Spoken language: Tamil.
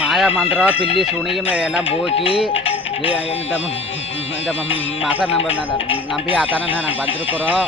மாயா மந்திரம் பில்லி சுனியும் எல்லாம் போக்கி இந்த மசை நம்ம நம்பி அத்தானே நாங்கள் வந்திருக்கிறோம்.